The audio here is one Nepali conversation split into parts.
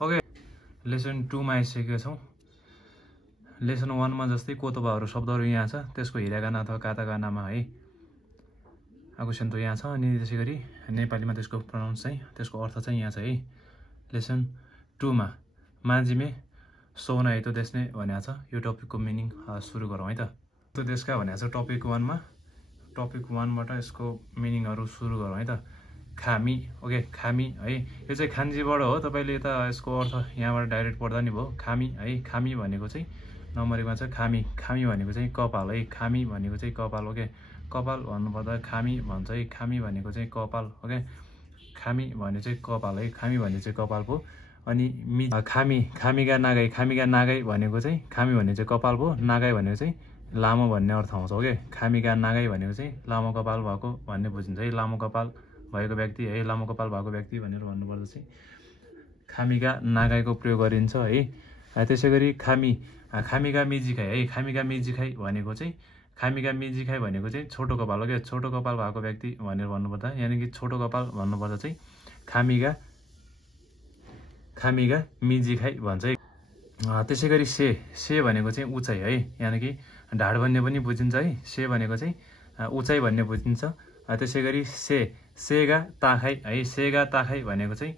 ओके लेसन 2 मा आइसकेका छौं लेसन 1 मा जस्तै कोतोबाहरु शब्दहरु यहाँ छ त्यसको हिरागाना अथवा कातागानामा है आकुसेन्तो यहाँ छ अनि त्यसैगरी नेपालीमा त्यसको प्रोनाउन्स चाहिँ त्यसको अर्थ चाहिँ यहाँ छ है लेसन 2 मा माजिमे सोना हेतु देशने भनेको छ यो टपिकको मिनिङ सुरु गरौँ है त त्यो देशका भनेको छ टपिक 1 मा टपिक 1 बाट यसको मिनिङहरु सुरु गरौँ है त खामी ओके खामी है यो चाहिँ खान्जीबाट हो तपाईले त यसको अर्थ यहाँबाट डाइरेक्ट पढ्दा नि भयो खामी है खामी भनेको चाहिँ नम्बरमा छ खामी खामी भनेको चाहिँ कपाल है खामी भनेको चाहिँ कपाल ओके कपाल भन्नुपर्दा खामी भन्छ है खामी भनेको चाहिँ कपाल ओके खामी भने चाहिँ कपाल है खामी भने चाहिँ कपाल पो अनि खामी खामीगा नागाई भनेको चाहिँ खामी भने चाहिँ कपाल पो नागाई भनेको चाहिँ लामो भन्ने अर्थ आउँछ ओके खामीगा नागाई भनेको चाहिँ लामो कपाल भएको भन्ने बुझिन्छ है लामो कपाल भएको व्यक्ति है लामो कपाल भएको व्यक्ति भनेर भन्नुपर्दा चाहिँ खामीगा नागाईको प्रयोग गरिन्छ है त्यसैगरी खामीगा मिजिखाई है खामीगा मिजिखाई भनेको चाहिँ खामीगा मिजिखाई भनेको चाहिँ छोटो कपाल हो के छोटो कपाल भएको व्यक्ति भनेर भन्नुपर्दा यानी कि छोटो कपाल भन्नुपर्दा चाहिँ खामीगा मिजिखाई भन्छ है त्यसैगरी से भनेको चाहिँ उचाइ है यानी कि ढाड भन्ने पनि बुझिन्छ है से भनेको चाहिँ उचाइ भन्ने बुझिन्छ त्यसैगरी सेगा ताखाई है सेगा ताखाई भनेको चाहिँ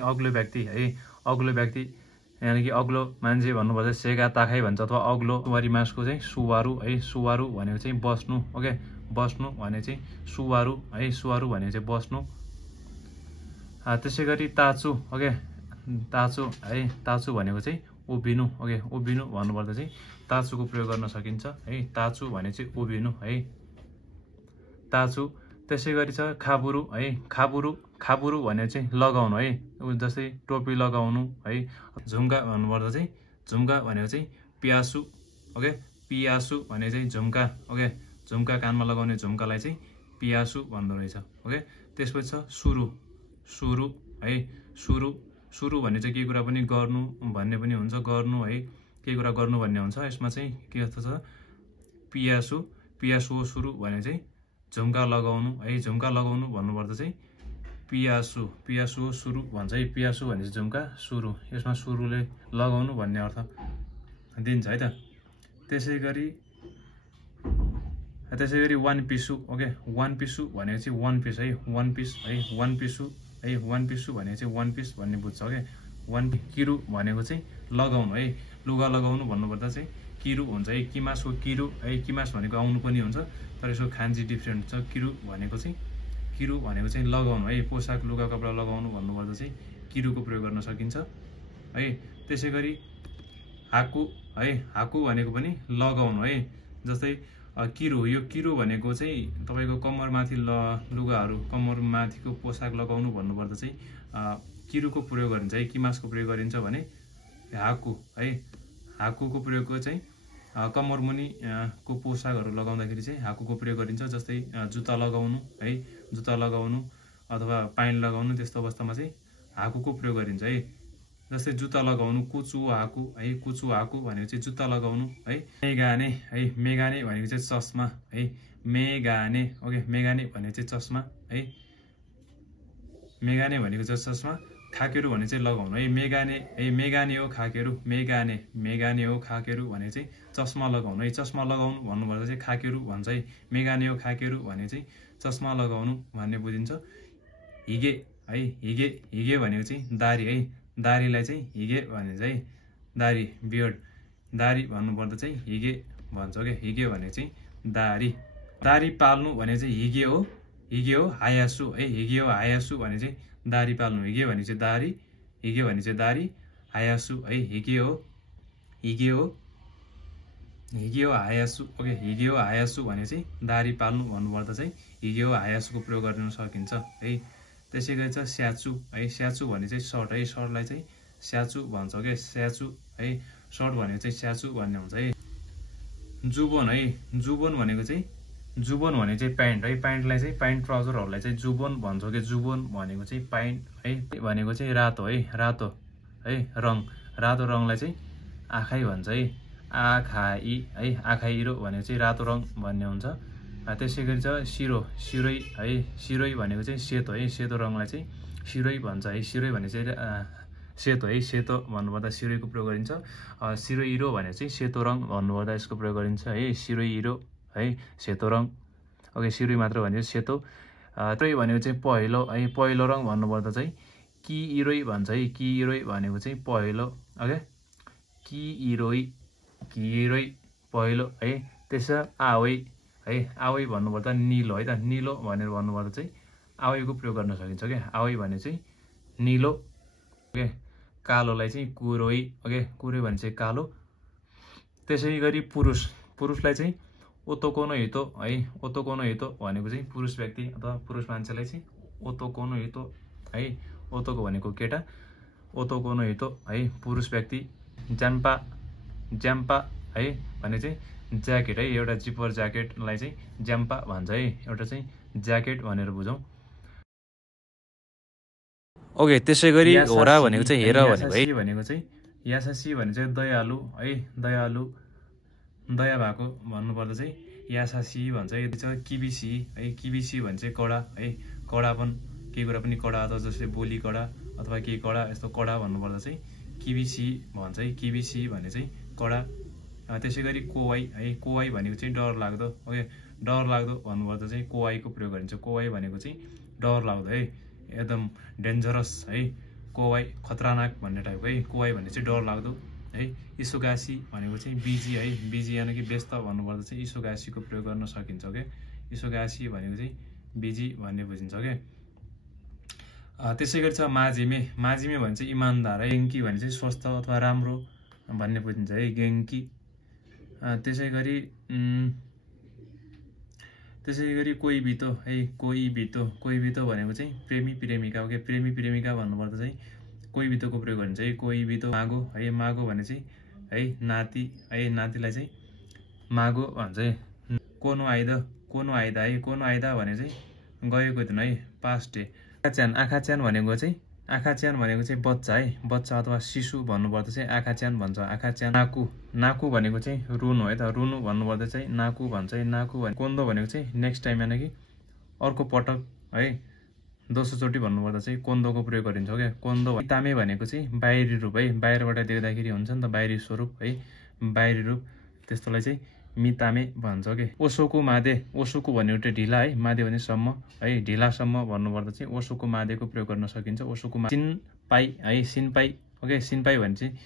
अग्लो व्यक्ति है अग्लो व्यक्ति यानी कि अग्लो मान्छे भन्नुपर्दा सेगा ताखाई भन्छ अथवा अग्लो वारीमासको चाहिँ सुवारु है सुवारु भनेको चाहिँ बस्नु ओके बस्नु भने चाहिँ सुवारु है सुवारु भने चाहिँ बस्नु त्यसैगरी ताचु ओके ताचु है ताचु भनेको चाहिँ उभिनु ओके उभिनु भन्नुपर्दा चाहिँ ताचुको प्रयोग गर्न सकिन्छ है ताचु भने चाहिँ उभिनु है ताचु त्यसैगरी छ खाबुरु है खाबुरु भने चाहिँ लगाउनु है जस्तै टोपी लगाउनु है झुम्का भन्नुपर्दा चाहिँ झुम्का भनेको चाहिँ पियासु ओके पियासु भने चाहिँ झुम्का ओके झुम्का कानमा लगाउने झुम्कालाई चाहिँ पियासु भन्दो रहेछ ओके त्यसपछि छ सुरु है सुरु भने चाहिँ केही कुरा पनि गर्नु भन्ने पनि हुन्छ गर्नु है केही कुरा गर्नु भन्ने हुन्छ यसमा चाहिँ के अर्थ छ पियासु सुरु भने चाहिँ झुम्का लगाउनु है झुम्का लगाउनु भन्नुपर्दा चाहिँ पियासु सुरु भन्छ है पियासु भने चाहिँ झुम्का सुरु यसमा सुरुले लगाउनु भन्ने अर्थ दिन्छ है त त्यसैगरी वान पिसु ओके वान पिसु भनेको चाहिँ वान पिस है वान पिसु भनेको चाहिँ वान पिस भन्ने बुझ्छ ओके वान किरु भनेको चाहिँ लगाउनु है लुगा लगाउनु भन्नुपर्दा चाहिँ किरु हुन्छ है किमासको किरु है किमास भनेको आउनु पनि हुन्छ तर यसको खान्जी डिफ्रेन्ट छ किरु भनेको चाहिँ लगाउनु है पोसाक लुगा कपडा लगाउनु भन्नुपर्दा चाहिँ किरुको प्रयोग गर्न सकिन्छ है त्यसैगरी हाकु भनेको पनि लगाउनु है जस्तै किरु यो किरु भनेको चाहिँ तपाईको कम्मरमाथि लुगाहरू कम्मरमाथिको पोसाक लगाउनु भन्नुपर्दा चाहिँ किरुको प्रयोग गरिन्छ है किमासको प्रयोग गरिन्छ भने हाकुको प्रयोगको चाहिँ कम्मरमुनि को पोसाकहरू लगाउँदाखेरि चाहिँ हाकुको प्रयोग गरिन्छ जस्तै जुत्ता लगाउनु अथवा पाइन्ट लगाउनु त्यस्तो अवस्थामा चाहिँ हाकुको प्रयोग गरिन्छ है जस्तै जुत्ता लगाउनु कुचु हाकु भनेको चाहिँ जुत्ता लगाउनु है मेगाने भनेको चाहिँ चस्मा है मेगाने ओके मेगाने भनेको चाहिँ चस्मा है मेगाने भनेको चाहिँ चस्मा खाकेरु भने चाहिँ लगाउनु है मेगाने हो खाकेरु मेगाने हो खाकेरु भने चाहिँ चस्मा लगाउनु है चस्मा लगाउनु भन्नुपर्दा चाहिँ खाकेरु भन्छ है मेगाने हो खाकेरु भने चाहिँ चस्मा लगाउनु भन्ने बुझिन्छ हिगे भनेको चाहिँ दारी है दारीलाई चाहिँ हिगे भनिन्छ है दारी बियर्ड दारी भन्नुपर्दा चाहिँ हिगे भन्छ के हिगे भने चाहिँ दारी पाल्नु भने चाहिँ हिगे हो हायासु है हिगे हो हायासु भने चाहिँ दारी पाल्नु हिगे भने चाहिँ दारी हायासु है हिगे हो हायासु ओके हिगे हो हायासु भने चाहिँ दारी पाल्नु भन्नुपर्दा चाहिँ हिगे हो हायासुको प्रयोग गर्न सकिन्छ है त्यसैगरी चाहिँ स्याचु है स्याचु भने चाहिँ सर्ट है सर्टलाई चाहिँ स्याचु भन्छ के स्याचु है सर्ट भनेको चाहिँ स्याचु भन्ने हुन्छ है जुबोन भनेको चाहिँ प्यान्ट है प्यान्टलाई चाहिँ प्यान्ट ट्राउजरहरूलाई चाहिँ जुबोन भन्छ के जुबोन भनेको चाहिँ प्यान्ट है भनेको चाहिँ रातो है रातो रङलाई चाहिँ आखाई भन्छ है आखाइरो भनेको चाहिँ रातो रङ भन्ने हुन्छ त्यसैगरी चाहिँ सिरोई भनेको चाहिँ सेतो है सेतो रङलाई चाहिँ सिरोही भन्छ है। सिरोही भने चाहिँ सेतो है, सेतो भन्नुपर्दा सिरोहीको प्रयोग गरिन्छ। सिरोहिरो भने चाहिँ सेतो रङ भन्नुपर्दा यसको प्रयोग गरिन्छ है। सिरोहिरो है, सेतो रङ। ओके, सिरोही मात्र भने सेतो। सिरोही भनेको चाहिँ पहेँलो है, पहेँलो रङ भन्नुपर्दा चाहिँ कि इरोही भन्छ है। कि इरोही भनेको चाहिँ पहेँलो। ओके, कि इरोही, कि इरोही पहेँलो है। त्यसो आवै है, आवै भन्नुपर्दा निलो है त, निलो भनेर भन्नुपर्दा चाहिँ आवैको प्रयोग गर्न सकिन्छ क्या। आवै भने चाहिँ निलो। ओके, कालोलाई चाहिँ कुरोही। ओके, कुरोही भने चाहिँ कालो। त्यसै गरी पुरुष, पुरुषलाई चाहिँ ओतोको नो हितो है। ओतोको नो हितो भनेको चाहिँ पुरुष व्यक्ति अथवा पुरुष मान्छेलाई चाहिँ ओतोको नो हितो है। ओतोको भनेको केटा, ओतोको नो हितो है, पुरुष व्यक्ति। ज्याम्पा, ज्याम्पा है भने चाहिँ ज्याकेट है, एउटा जिपर ज्याकेटलाई चाहिँ ज्याम्पा भन्छ है, एउटा चाहिँ ज्याकेट भनेर बुझौँ। ओके, त्यसै गरी होरा भनेको चाहिँ हेर भनेको है। भनेको चाहिँ यासासी भने चाहिँ दयालु है, दयालु, दया भएको भन्नुपर्दा चाहिँ यासासी भन्छ है। किबिसी है, किबिसी भने चाहिँ कडा है, कडापन, केही कुरा पनि कडा अथवा जस्तै बोली कडा अथवा केही कडा, यस्तो कडा भन्नुपर्दा चाहिँ किबिसी भन्छ है। किबिसी भने चाहिँ कडा। त्यसै गरी कोवाई है, कोवाई भनेको चाहिँ डर लाग्दो। ओके, डर लाग्दो भन्नुपर्दा चाहिँ कोवाईको प्रयोग गरिन्छ। कोवाई भनेको चाहिँ डर लाग्दो है, एकदम डेन्जरस है, कोवाई खतरनाक भन्ने टाइपको है। कोवाई भने चाहिँ डर लाग्दो है। इसोगासी भनेको चाहिँ बिजी है, बिजी यानि कि व्यस्त भन्नुपर्दा चाहिँ इसोगासीको प्रयोग गर्न सकिन्छ क्या। इसोगासी भनेको चाहिँ बिजी भन्ने बुझिन्छ क्या। त्यसै गरी छ माझिमे, माझिमे भने चाहिँ इमान्दार है। गेङ्की भने चाहिँ स्वस्थ अथवा राम्रो भन्ने बुझिन्छ है, गेङ्की। त्यसै गरी कोही बितो है, कोही बितो, कोही बितो भनेको चाहिँ प्रेमी प्रेमिका। ओके, प्रेमी प्रेमिका भन्नुपर्दा चाहिँ कोही बितोको प्रयोग गरिन्छ है। कोही बितो। मागो है, मागो भने चाहिँ है नाति है, नातिलाई चाहिँ मागो भन्छ है। कोनो आइदा, कोनो आइदा है, कोनो आइदा भने चाहिँ गएको दिन है, पास्ट डे। आँखाच्यान, आँखाच्यान भनेको चाहिँ, आँखाच्यान भनेको चाहिँ बच्चा है, बच्चा अथवा शिशु भन्नुपर्दा चाहिँ आँखाच्यान भन्छ। आँखाच्यान। नाकु, नाकु भनेको चाहिँ रुनु है त, रुनु भन्नुपर्दा चाहिँ नाकु भन्छ है। नाकु भने। कोन्दो भनेको चाहिँ नेक्स्ट टाइम यानि कि अर्को पटक है, दोस्रोचोटि भन्नुपर्दा चाहिँ कोन्दोको प्रयोग गरिन्छ क्या। कोन्दो। मितामे भनेको चाहिँ बाहिरी रूप है, बाहिरबाट देख्दाखेरि हुन्छ नि त बाहिरी स्वरूप है, बाहिरी रूप, त्यस्तोलाई चाहिँ मितामे भन्छ के। ओसोको मादे, ओसोको भन्ने एउटा ढिला है, मादे भने सम्म है, ढिलासम्म भन्नुपर्दा चाहिँ ओसोको मादेको प्रयोग गर्न सकिन्छ। ओसोको मा। सिनपाई है, सिनपाई। ओके, सिनपाई भने चाहिँ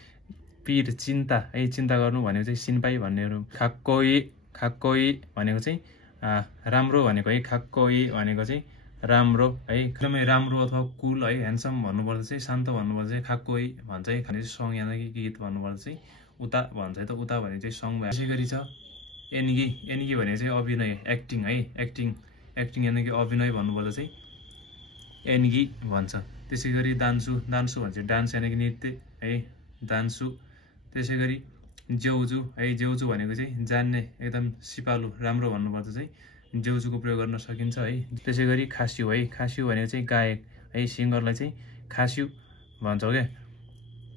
पिर, चिन्ता है, चिन्ता गर्नु भनेको चाहिँ सिनपाई भन्नेहरू। खाक्कोई, खाक्कोई भनेको चाहिँ राम्रो भनेको है। खाक्कोई भनेको चाहिँ राम्रो है, एकदमै राम्रो अथवा कुल है, ह्यान्डसम भन्नुपर्दा चाहिँ, शान्त भन्नुपर्दा चाहिँ खाक्कोई भन्छ है। खाने चाहिँ सङ यानि कि गीत भन्नुपर्दा चाहिँ उता भन्छ है त, उता भने चाहिँ सङ भयो। त्यसै गरी छ एन्गी, एन्गी भने चाहिँ अभिनय, एक्टिङ है, एक्टिङ, एक्टिङ यानि कि अभिनय भन्नुपर्दा चाहिँ एन्गी भन्छ। त्यसै गरी दान्सु, दान्सु भन्छ डान्स यानि कि नृत्य है, दान्सु। त्यसै गरी जेउजु है, जेउजु भनेको चाहिँ जान्ने, एकदम सिपालु, राम्रो भन्नुपर्दा चाहिँ जेउजुको प्रयोग गर्न सकिन्छ है। त्यसै गरी खास्यु है, खास्यु भनेको चाहिँ गायक है, सिङ्गरलाई चाहिँ खास्यु भन्छ क्या।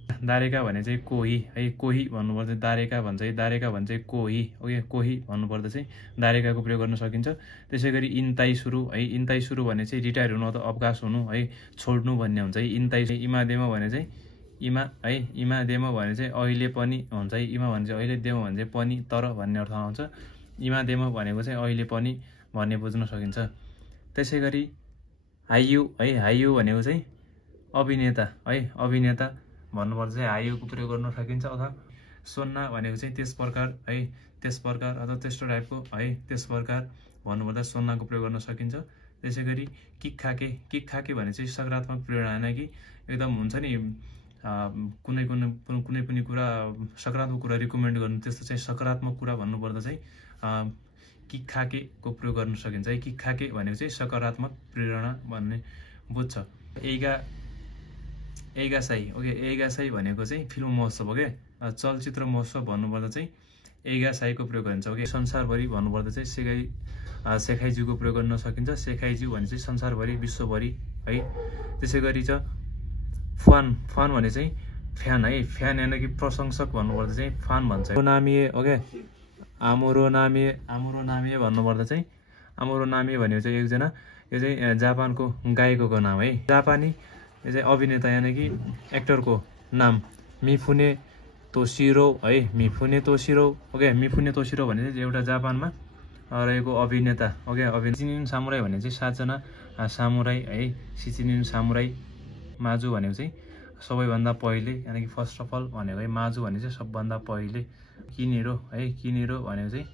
दारेका भने चाहिँ कोही है, कोही भन्नुपर्दा दारेका भन्छ है, दारेका भन्छ चाहिँ कोही। ओके, कोही भन्नुपर्दा चाहिँ दारेकाको प्रयोग गर्न सकिन्छ। त्यसै गरी इन्ताई सुरु है, इन्ताई सुरु भने चाहिँ रिटायर हुनु अथवा अवकाश हुनु है, छोड्नु भन्ने हुन्छ है। इन्ताई। इमादेमा भने चाहिँ इमा है, इमादेमा भने चाहिँ अहिले पनि हुन्छ है। इमा भने चाहिँ अहिले, देमा भने चाहिँ पनि, तर भन्ने अर्थमा हुन्छ। इमादेमा भनेको चाहिँ अहिले पनि भन्ने बुझ्न सकिन्छ। त्यसै गरी हाइयु है, हाइयु भनेको चाहिँ अभिनेता है, अभिनेता भन्नुपर्दा चाहिँ हाइयुको प्रयोग गर्न सकिन्छ। अथवा सोन्ना भनेको चाहिँ त्यस प्रकार है, त्यस प्रकार अथवा त्यस्तो टाइपको है, त्यस प्रकार भन्नुपर्दा सोन्नाको प्रयोग गर्न सकिन्छ। त्यसै गरी किक खाके, किक खाके भने चाहिँ सकारात्मक प्रेरणा यानि कि एकदम हुन्छ नि, कुनै पनि कुरा सकारात्मक कुरा रिकमेन्ड गर्नु, त्यस्तो चाहिँ सकारात्मक कुरा भन्नुपर्दा चाहिँ किक खाकेको प्रयोग गर्न सकिन्छ है। किक खाके भनेको चाहिँ सकारात्मक प्रेरणा भन्ने बुझ्छ। एगासाई। ओके, एगासाई भनेको चाहिँ फिल्म महोत्सव हो क्या, चलचित्र महोत्सव भन्नुपर्दा चाहिँ एगासाईको प्रयोग गरिन्छ। ओके, संसारभरि भन्नुपर्दा चाहिँ सेखाइजुको प्रयोग गर्न सकिन्छ। सेखाइजु भने चाहिँ संसारभरि, विश्वभरि है। त्यसै गरी छ फान, फान भने चाहिँ फ्यान है, फ्यान यानि कि प्रशंसक भन्नुपर्दा चाहिँ फान भन्छ। नामिए। ओके, आमुरो नामिए, आमुरो नामिए भन्नुपर्दा चाहिँ, आमुरो नामिए भनेको चाहिँ एकजना यो चाहिँ जापानको गायकको नाम है। जापानी यो चाहिँ अभिनेता यानि कि एक्टरको नाम मिफुने तोसिरो है। मिफुने तोसिरो ओके। मिफुने तोसिरो भने चाहिँ एउटा जापानमा रहेको अभिनेता ओके। शिचिनिन सामुराई भने चाहिँ 7 जना सामुराई है। शिचिनिन सामुराई माजु भनेको चाहिँ सबैभन्दा पहिले यानि कि फर्स्ट अफ अल भनेको है। माजु भने चाहिँ सबभन्दा पहिले। किनिरो है। किनिरो भनेको चाहिँ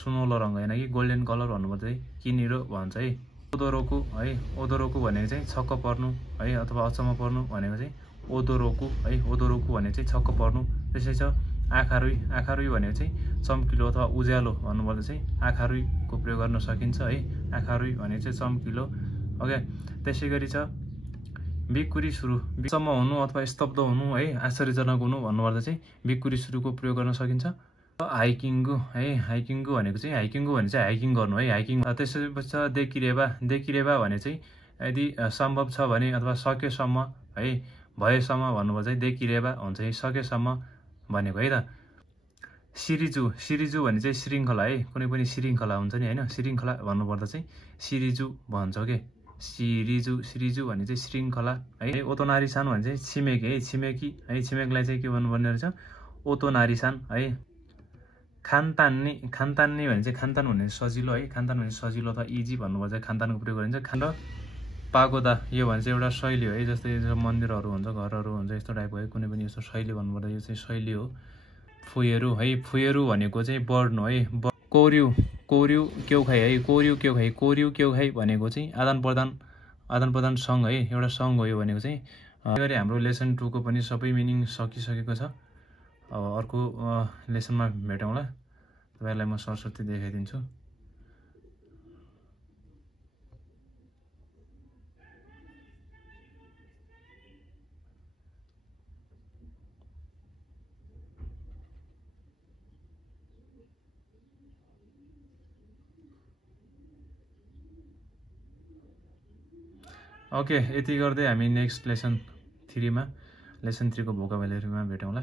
सुनौलो रङ यानि कि गोल्डन कलर भन्नुपर्दा चाहिँ किनिरो भन्छ है। ओदोरोकु है। ओदोरोकु भनेको चाहिँ छक्क पर्नु है अथवा अचम्म पर्नु भनेको चाहिँ ओदोरोकु है। ओदोरोकु भने चाहिँ छक्क पर्नु। त्यसै छ आखारुई। आखारुई भनेको चाहिँ चम्किलो अथवा उज्यालो भन्नुपर्दा चाहिँ आखारुईको प्रयोग गर्न सकिन्छ है। आखारुई भनेको चाहिँ चम्किलो ओके। त्यसै गरी छ बिकुरी सुरु। सम्म हुनु अथवा स्तब्ध हुनु है आश्चर्यजनक हुनु भन्नुपर्दा चाहिँ बिकुरी सुरुको प्रयोग गर्न सकिन्छ। हाइकिङ्गु है। हाइकिङ्गु भनेको चाहिँ हाइकिङ्गु भने चाहिँ हाइकिङ गर्नु है। हाइकिङ। त्यसपछि छ देकिरेबा। देकिरेबा भने चाहिँ यदि सम्भव छ भने अथवा सकेसम्म है भएसम्म भन्नुपर्दा चाहिँ देकिरेबा हुन्छ है। सकेसम्म भनेको है त। सिरिजु। सिरिजु भने चाहिँ श्रृङ्खला है। कुनै पनि श्रृङ्खला हुन्छ नि होइन। श्रृङ्खला भन्नुपर्दा चाहिँ सिरिजु भन्छ के। सिरिजु। सिरिजु भने चाहिँ श्रृङ्खला है। ओतोनारीसान भने चाहिँ छिमेकी है। छिमेकी है। छिमेकलाई चाहिँ के भन्नुपर्ने रहेछ ओतोनारीसान है। खानतान्नी। खानतान्नी भने चाहिँ खानतान भने सजिलो है। खानतान भने सजिलो अथवा इजी भन्नुपर्दा चाहिँ खानतानको प्रयोग गरिन्छ। खान पागोदा यो भने चाहिँ एउटा शैली हो है। जस्तै मन्दिरहरू हुन्छ घरहरू हुन्छ यस्तो टाइपको है। कुनै पनि यस्तो शैली भन्नुपर्दा यो चाहिँ शैली हो। फुयरु है। फुयरु भनेको चाहिँ बढ्नु है। कोर्यु। कोर्यु क्यौखाइ है। कोर्यु क्यौखाइ। कोर्यु क्यौखाइ भनेको चाहिँ आदान प्रदान सङ्घ है। एउटा सङ्घ हो यो भनेको चाहिँ। गरी हाम्रो लेसन 2 को पनि सबै मिनिङ सकिसकेको छ। अब अर्को लेसनमा भेटौँला। तपाईँहरूलाई म सरस्वती देखाइदिन्छु। ओके यति गर्दै हामी नेक्स्ट लेसन 3 मा लेसन 3 को भोकाबुलरीमा भेटौँला।